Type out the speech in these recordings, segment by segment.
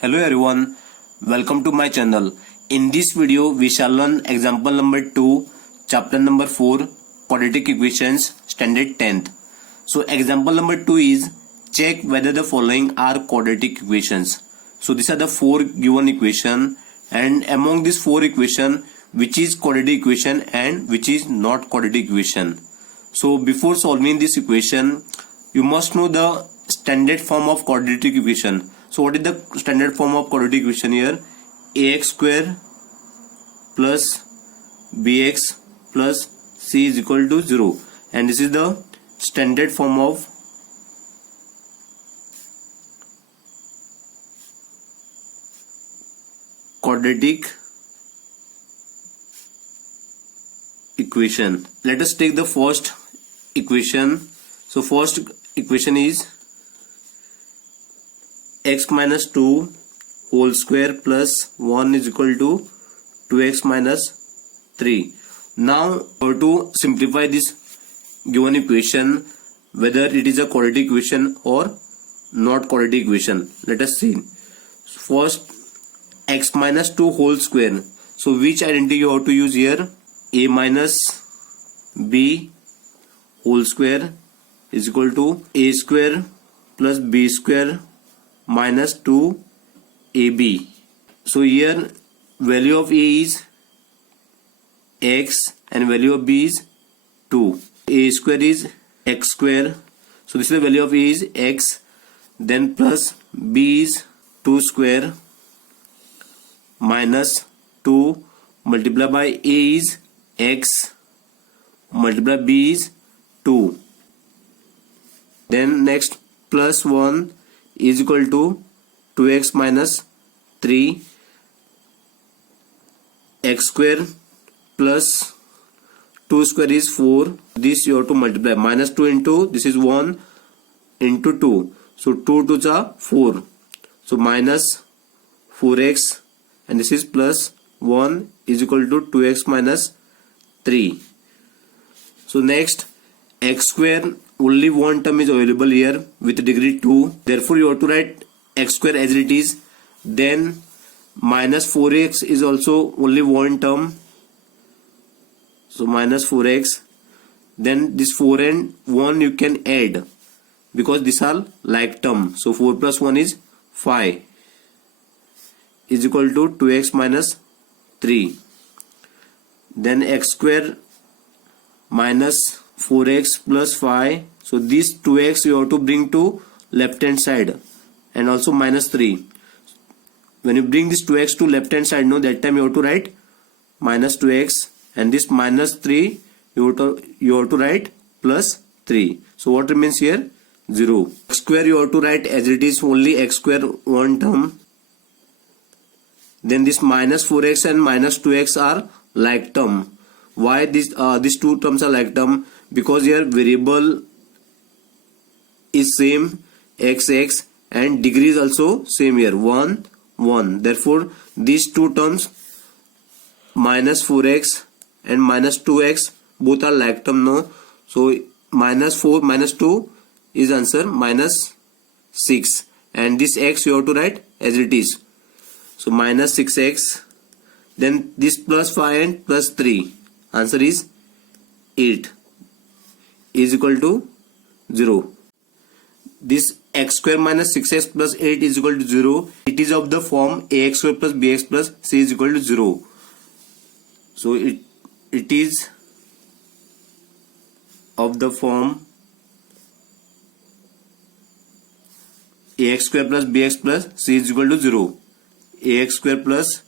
Hello everyone, welcome to my channel. In this video we shall learn example number 2, chapter number 4, quadratic equations, standard 10th. So example number 2 is check whether the following are quadratic equations. So these are the 4 given equation, and among these 4 equation which is quadratic equation and which is not quadratic equation. So before solving this equation you must know the standard form of quadratic equation. So what is the standard form of quadratic equation here? Ax square plus bx plus c is equal to 0, and this is the standard form of quadratic equation. Let us take the first equation. So first equation is x minus 2 whole square plus 1 is equal to 2x minus 3. Now to simplify this given equation whether it is a quadratic equation or not quadratic equation, let us see. First, x minus 2 whole square. So which identity you have to use here? A minus b whole square is equal to a square plus b square minus 2ab. So here value of a is x and value of b is 2. A square is x square. So this is the value of a is x, then plus b is 2 square minus 2 multiplied by a is x multiply b is 2. Then next plus 1 is equal to 2x minus 3, x square plus 2 square is 4. This you have to multiply. Minus 2 into this is 1 into 2. So 2 2s are 4. So minus 4x, and this is plus 1 is equal to 2x minus 3. So next, x square, only one term is available here with degree 2. Therefore you have to write x square as it is. Then minus 4x is also only one term. So minus 4x. Then this 4 and 1 you can add because these are like term. So 4 plus 1 is 5 is equal to 2x minus 3. Then x square minus 4x plus 5. So this 2x you have to bring to left hand side, and also minus 3. When you bring this 2x to left hand side, no, that time you have to write minus 2x, and this minus 3 you have to write plus 3. So what remains here? 0. X square you have to write as it is, only x square one term. Then this minus 4x and minus 2x are like term. Why these two terms are like term? Because here variable is same, x, and degree is also same here, 1 1. Therefore these two terms minus 4x and minus 2x both are like term, no. So minus 4 minus 2 is answer minus 6, and this x you have to write as it is. So minus 6x, then this plus 5 and plus 3, answer is 8 is equal to 0. This x square minus 6x plus 8 is equal to 0. It is of the form ax square plus bx plus c is equal to 0. So it is of the form ax square plus bx plus c is equal to 0. Ax square plus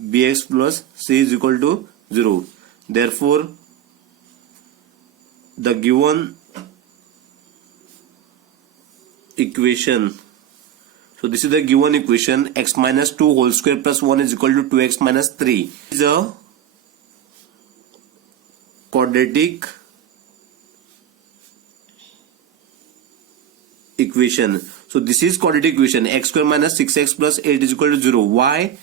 bx plus c is equal to 0. Therefore the given equation, so this is the given equation, x minus 2 whole square plus 1 is equal to 2x minus 3 is a quadratic equation. So this is quadratic equation, x square minus 6x plus 8 is equal to 0. Why?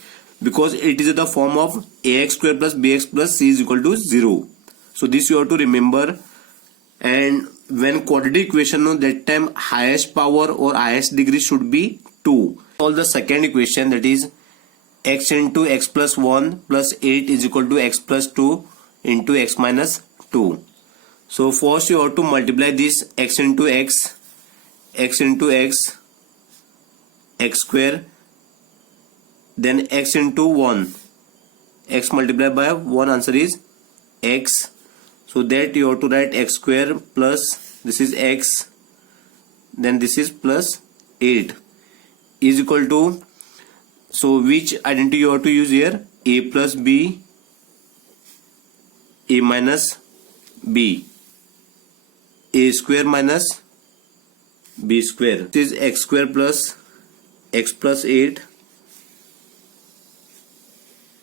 Because it is in the form of ax square plus bx plus c is equal to 0. So this you have to remember. And when quadratic equation, that time highest power or highest degree should be 2. Solve the second equation, that is x into x plus 1 plus 8 is equal to x plus 2 into x minus 2. So first you have to multiply this x into x into x square, then x into 1, x multiplied by 1, answer is x. So that you have to write x square plus this is x, then this is plus 8 is equal to, so which identity you have to use here? A plus b, a minus b, a square minus b square. This is x square plus x plus 8,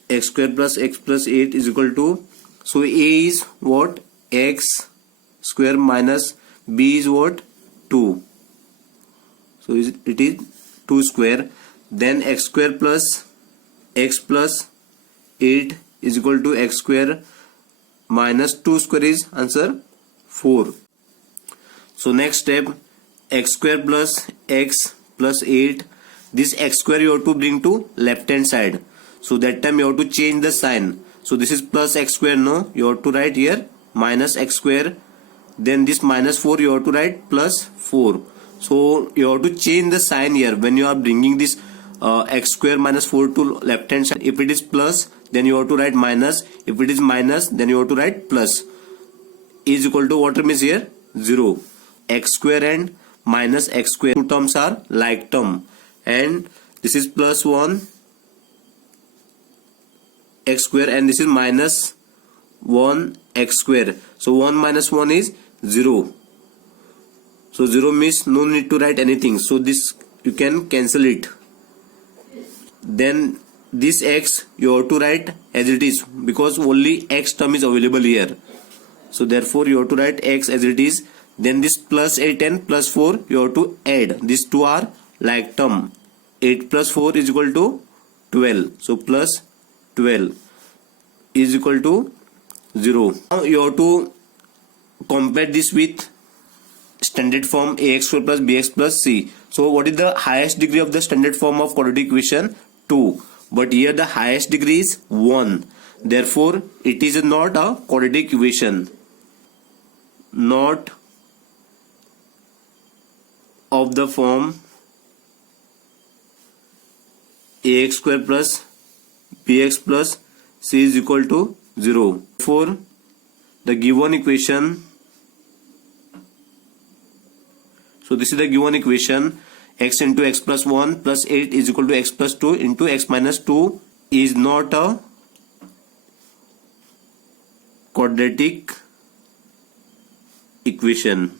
x square plus x plus 8 is equal to, so a is what? X square minus b is what? 2. So it is 2 square. Then x square plus x plus 8 is equal to x square minus 2 square is answer 4. So next step, x square plus x plus 8, this x square you have to bring to left hand side. So that time you have to change the sign. So this is plus x square, no, you have to write here minus x square. Then this minus 4 you have to write plus 4. So you have to change the sign here when you are bringing this x square minus 4 to left hand side. If it is plus, then you have to write minus. If it is minus, then you have to write plus. Is equal to what term is here? 0. X square and minus x square, two terms are like term, and this is plus 1 x square and this is minus 1 x square. So 1 minus 1 is 0. So 0 means no need to write anything. So this you can cancel it. Then this x you have to write as it is because only x term is available here. So therefore you have to write x as it is. Then this plus 8 and plus 4 you have to add. These two are like term. 8 plus 4 is equal to 12. So plus 12 is equal to 0. Now you have to compare this with standard form ax square plus bx plus c. So what is the highest degree of the standard form of quadratic equation? 2. But here the highest degree is 1. Therefore it is not a quadratic equation. Not of the form ax square plus bx plus c is equal to 0. Therefore the given equation, so this is the given equation, x into x plus 1 plus 8 is equal to x plus 2 into x minus 2 is not a quadratic equation.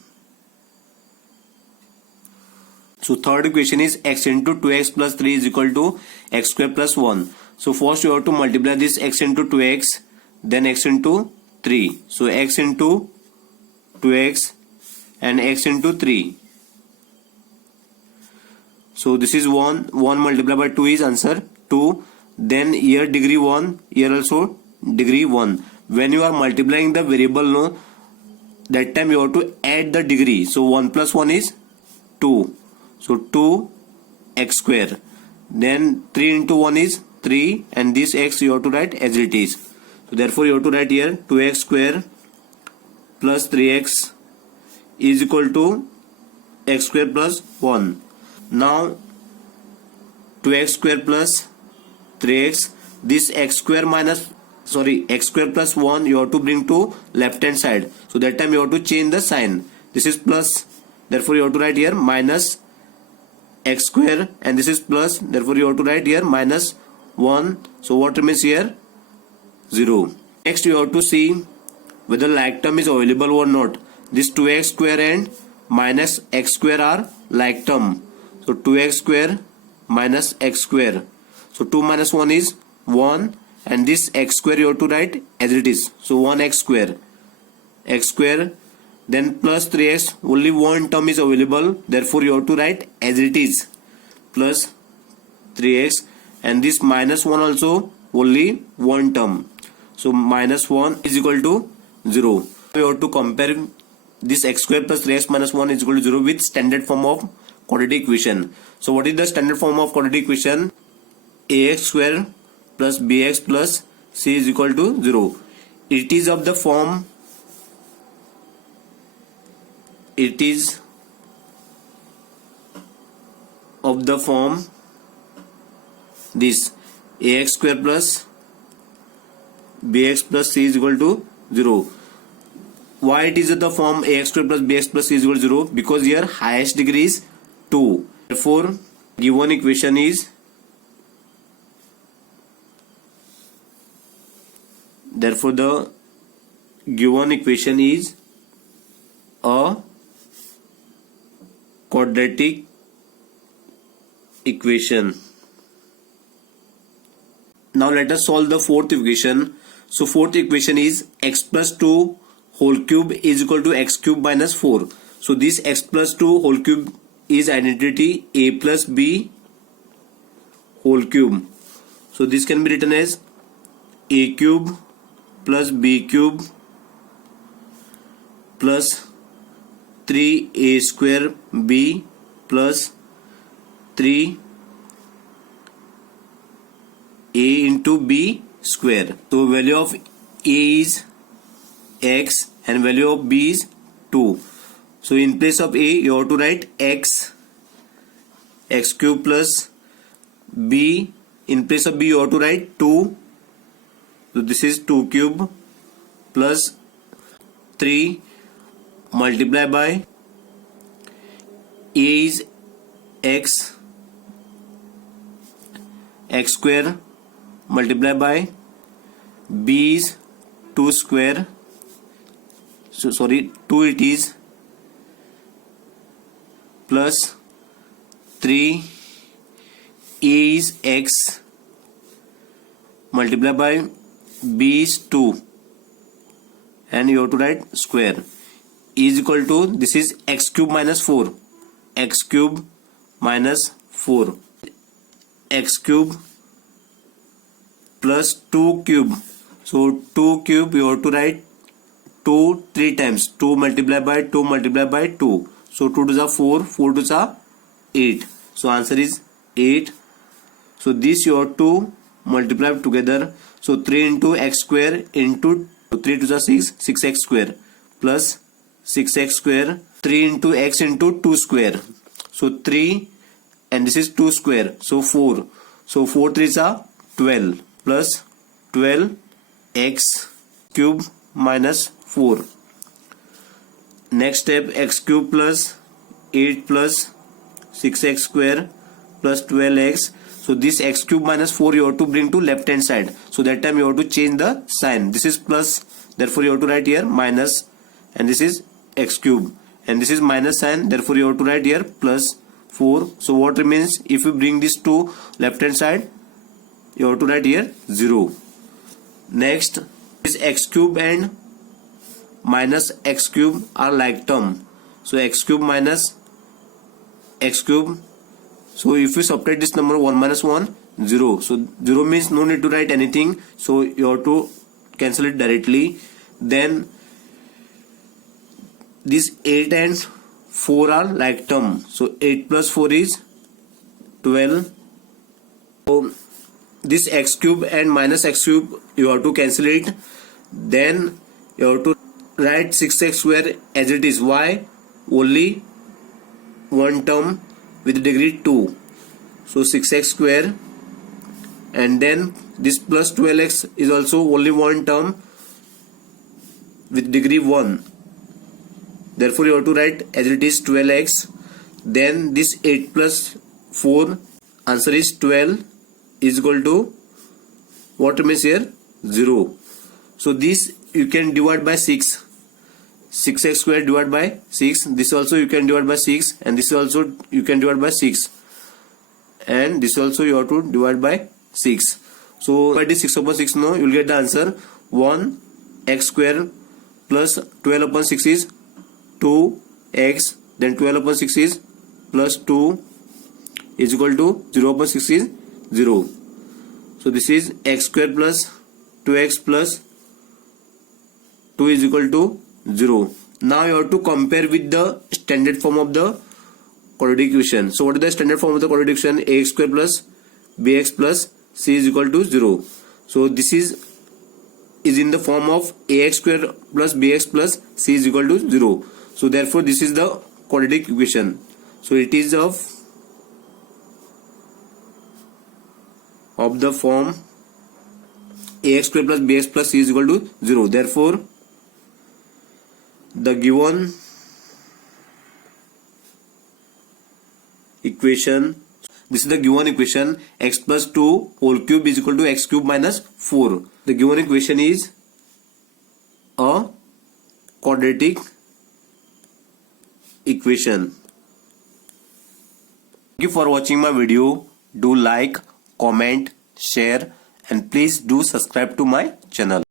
So third equation is x into 2x plus 3 is equal to x square plus 1. So first you have to multiply this x into 2x, then x into 3. So x into 2x and x into 3. So this is 1 multiplied by 2 is answer 2. Then here degree 1, here also degree 1. When you are multiplying the variable, no, that time you have to add the degree. So 1 plus 1 is 2. So 2 x square. Then 3 into 1 is 3 and this x you have to write as it is. So therefore you have to write here 2x square plus 3x is equal to x square plus 1. Now 2x square plus 3x, this x square plus 1 you have to bring to left hand side. So that time you have to change the sign. This is plus, therefore you have to write here minus x square and this is plus, therefore you have to write here minus 1. So what remains here? 0. Next you have to see whether like term is available or not. This 2x square and minus x square are like term. So 2x square minus x square. So 2 minus 1 is 1 and this x square you have to write as it is. So 1x square. X square, then plus 3x, only one term is available, therefore you have to write as it is plus 3x and this minus 1 also only one term. So minus 1 is equal to 0. We have to compare this x square plus 3x minus 1 is equal to 0 with standard form of quadratic equation. So what is the standard form of quadratic equation? Ax square plus bx plus c is equal to 0. It is of the form, this ax square plus bx plus c is equal to 0. Why it is of the form ax square plus bx plus c is equal to 0? Because here highest degree is 2. Therefore, given equation is the given equation is a quadratic equation. Now let us solve the fourth equation. So fourth equation is x plus 2 whole cube is equal to x cube minus 4. So this x plus 2 whole cube is identity a plus b whole cube. So this can be written as a cube plus b cube plus 3a square b plus 3a into b square. So value of a is x and value of b is 2. So in place of a you have to write x cube plus b. In place of b you have to write 2. So this is 2 cube plus 3 multiply by a is x square multiply by b is 2 square. So sorry 2 it is plus 3 a is x multiply by b is 2 and you have to write square is equal to, this is x cube minus 4, x cube minus 4, x cube plus 2 cube. So 2 cube you have to write 2 3 times, 2 multiply by 2 multiply by 2. So 2 to the 4, 4 to the 8. So answer is 8. So this you have to multiply together. So 3 into x square into 3 to the 6, 6x square plus 6x square, 3 into x into 2 square. So 3 and this is 2 square. So 4. So 4 3s are 12 plus 12x cube minus 4. Next step, x cube plus 8 plus 6x square plus 12x. So this x cube minus 4 you have to bring to left hand side. So that time you have to change the sign. This is plus, therefore you have to write here minus, and this is x cube, and this is minus sign, therefore you have to write here plus 4. So what remains, if you bring this to left hand side, you have to write here 0. Next is x cube and minus x cube are like term. So x cube minus x cube. So if you subtract this number 1 minus 1, 0. So 0 means no need to write anything. So you have to cancel it directly. Then this 8 and 4 are like term. So 8 plus 4 is 12. So this x cube and minus x cube you have to cancel it. Then you have to write 6x square as it is. Why? Only one term with degree 2. So 6x square, and then this plus 12x is also only one term with degree 1. Therefore you have to write as it is 12x. Then this 8 plus 4, answer is 12 is equal to, what remains here? 0. So this you can divide by 6. 6x square divided by 6. This also you can divide by 6, and this also you can divide by 6, and this also you have to divide by 6. So by this 6 upon 6 now you will get the answer 1 x square plus 12 upon 6 is 2x, then 12 upon 6 is plus 2 is equal to 0 upon 6 is 0. So this is x square plus 2x plus 2 is equal to 0. Now you have to compare with the standard form of the quadratic equation. So what is the standard form of the quadratic equation? Ax square plus bx plus c is equal to 0. So this is in the form of ax square plus bx plus c is equal to 0. So therefore this is the quadratic equation. So it is of the form ax square plus bx plus c is equal to 0. Therefore the given equation, this is the given equation, x plus 2 whole cube is equal to x cube minus 4. The given equation is a quadratic equation. Thank you for watching my video. Do like, comment, share, and please do subscribe to my channel.